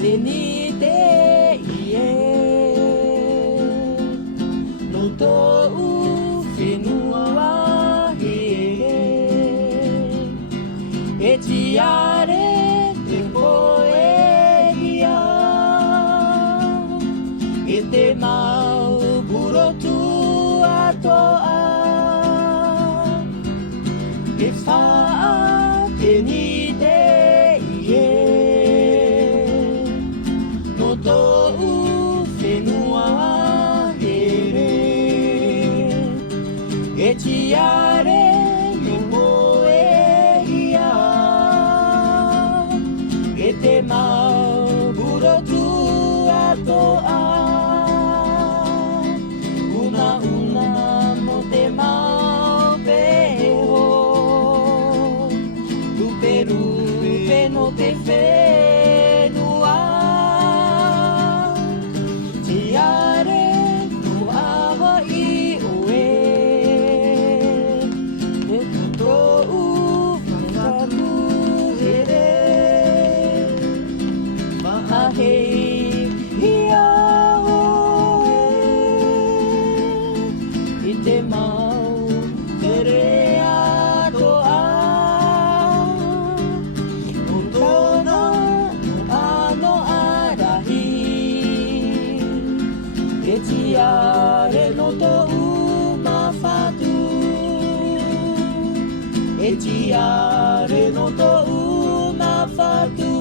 Teni te ie no tou whenua here e tiare te poeria e te mau burotu atoa e whaa teni te ie no tou whenua here e tiare te poeria e te mau burotu atoa una mo te mau peho rupe no te whenua tiare no awa i oe e tutou whakamu here mahahei ia oe i te mau te rea toa no tōna no ano arahi e tiare no tou mawhatu e tiare no tou mawhatu